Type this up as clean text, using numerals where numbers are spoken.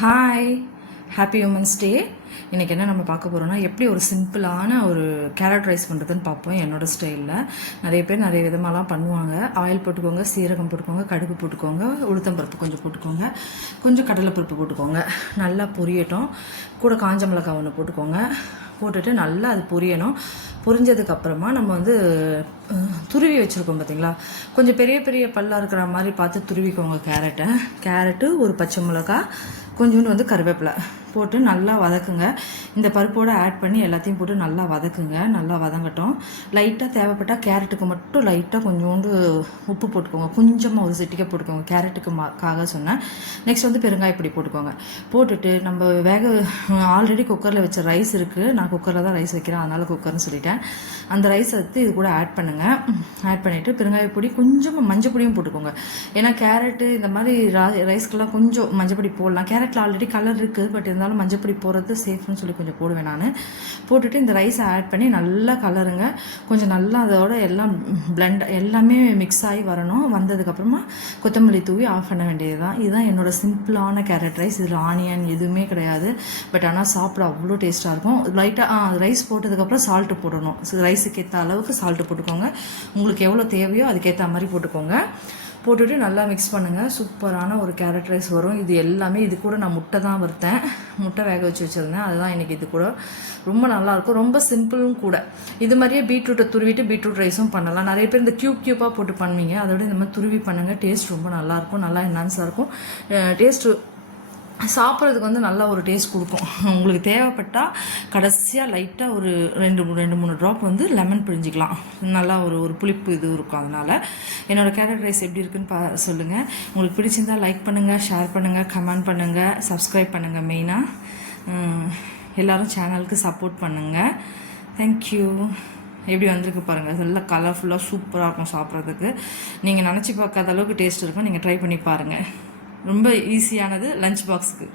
Hi, happy women's day. இன்றைக்கி என்ன நம்ம பார்க்க போகிறோம்னா, எப்படி ஒரு சிம்பிளான ஒரு கேரட் ரைஸ் பண்ணுறதுன்னு பார்ப்போம். என்னோடய ஸ்டைலில் நிறைய பேர் நிறைய விதமாலாம் பண்ணுவாங்க. ஆயில் போட்டுக்கோங்க, சீரகம் போட்டுக்கோங்க, கடுகு போட்டுக்கோங்க, உளுத்தம்பருப்பு கொஞ்சம் போட்டுக்கோங்க, கொஞ்சம் கடலைப்பருப்பு போட்டுக்கோங்க. நல்லா பொரியட்டும். கூட காஞ்ச மிளகாய் ஒன்று போட்டுக்கோங்க. போட்டுட்டு நல்லா அது பொரியணும். பொரிஞ்சதுக்கப்புறமா நம்ம வந்து துருவி வச்சுருக்கோம் பார்த்தீங்களா, கொஞ்சம் பெரிய பெரிய பல்லாக இருக்கிற மாதிரி பார்த்து துருவிக்கோங்க. கேரட்டு, ஒரு பச்சை மிளகா, கொஞ்சோண்டு வந்து கருவேப்பிலை போட்டு நல்லா வதக்குங்க. இந்த பருப்போடு ஆட் பண்ணி எல்லாத்தையும் போட்டு நல்லா வதக்குங்க. நல்லா வதங்கட்டும். லைட்டாக தேவைப்பட்டால் கேரட்டுக்கு மட்டும் லைட்டாக கொஞ்சோண்டு உப்பு போட்டுக்கோங்க. கொஞ்சமாக ஒரு சிட்டிக்கை போட்டுக்கோங்க, கேரட்டுக்காக சொன்னேன். நெக்ஸ்ட் வந்து பெருங்காயப்பொடி போட்டுக்கோங்க. போட்டுட்டு நம்ம ஆல்ரெடி குக்கரில் வச்ச ரைஸ் இருக்குது. நான் குக்கரில் தான் ரைஸ் வைக்கிறேன், அதனால் குக்கர்னு சொல்லிட்டேன். அந்த ரைஸ் எடுத்து இது கூட ஆட் பண்ணுங்கள். ஆட் பண்ணிவிட்டு பெருங்காயப்பொடி, கொஞ்சமாக மஞ்சள் பொடியும் போட்டுக்கோங்க. ஏன்னா கேரட்டு இந்த மாதிரி ரைஸ்க்கெல்லாம் கொஞ்சம் மஞ்சள் பொடி போடலாம். கேரட்டில் ஆல்ரெடி கலர் இருக்குது, பட் இருந்தாலும் மஞ்சள் பொடி போடுறது சேஃப்னு சொல்லி கொஞ்சம் போடுவேன் நான். போட்டுட்டு இந்த ரைஸை ஆட் பண்ணி நல்லா கலருங்க. கொஞ்சம் நல்லா அதோட எல்லாம் பிளெண்ட் எல்லாமே மிக்ஸ் ஆகி வரணும். வந்ததுக்கப்புறமா கொத்தமல்லி தூவி ஆஃப் பண்ண வேண்டியது தான். இதுதான் என்னோடய சிம்பிளான கேரட் ரைஸ். இதில் ஆனியன் எதுவுமே கிடையாது, பட் ஆனால் சாப்பிட அவ்வளோ டேஸ்ட்டாக இருக்கும். லைட்டாக ரைஸ் போட்டதுக்கப்புறம் சால்ட்டு போடணும். ரைஸுக்கு ஏற்ற அளவுக்கு சால்ட்டு போட்டுக்கோங்க. உங்களுக்கு எவ்வளோ தேவையோ அதுக்கேற்ற மாதிரி போட்டுக்கோங்க. போட்டுட்டு நல்லா மிக்ஸ் பண்ணுங்கள். சூப்பரான ஒரு கேரட் ரைஸ் வரும். இது எல்லாமே இது கூட நான் முட்டை தான் வறுத்தேன், முட்டை வேக வச்சு வச்சுருந்தேன். அதுதான் இன்றைக்கி இது கூட ரொம்ப நல்லாயிருக்கும். ரொம்ப சிம்பிளும் கூட. இது மாதிரியே பீட்ரூட்டை துருவிட்டு பீட்ரூட் ரைஸும் பண்ணலாம். நிறைய பேர் இந்த க்யூப்பாக போட்டு பண்ணுவீங்க. அதோட இந்த மாதிரி துருவி பண்ணுங்கள். டேஸ்ட் ரொம்ப நல்லாயிருக்கும். நல்லா என்ஹான்ஸாக இருக்கும். டேஸ்ட்டு சாப்பிட்றதுக்கு வந்து நல்லா ஒரு டேஸ்ட் கொடுக்கும். உங்களுக்கு தேவைப்பட்டால் கடைசியாக லைட்டாக ஒரு ரெண்டு மூணு ட்ராப் வந்து லெமன் பிழிஞ்சிக்கலாம். நல்லா ஒரு புளிப்பு இது இருக்கும். அதனால் என்னோடய கேரட் ரைஸ் எப்படி இருக்குன்னு சொல்லுங்கள். உங்களுக்கு பிடிச்சிருந்தால் லைக் பண்ணுங்கள், ஷேர் பண்ணுங்கள், கமெண்ட் பண்ணுங்கள், சப்ஸ்கிரைப் பண்ணுங்கள். மெயினாக எல்லோரும் சேனலுக்கு சப்போர்ட் பண்ணுங்கள். தேங்க்யூ. எப்படி வந்திருக்கு பாருங்கள். நல்லா கலர்ஃபுல்லாக சூப்பராக இருக்கும் சாப்பிட்றதுக்கு. நீங்கள் நினச்சி பார்க்காத அளவுக்கு டேஸ்ட் இருக்கும். நீங்கள் ட்ரை பண்ணி பாருங்கள். ரொம்ப ஈஸியானது லஞ்ச் பாக்ஸுக்கு.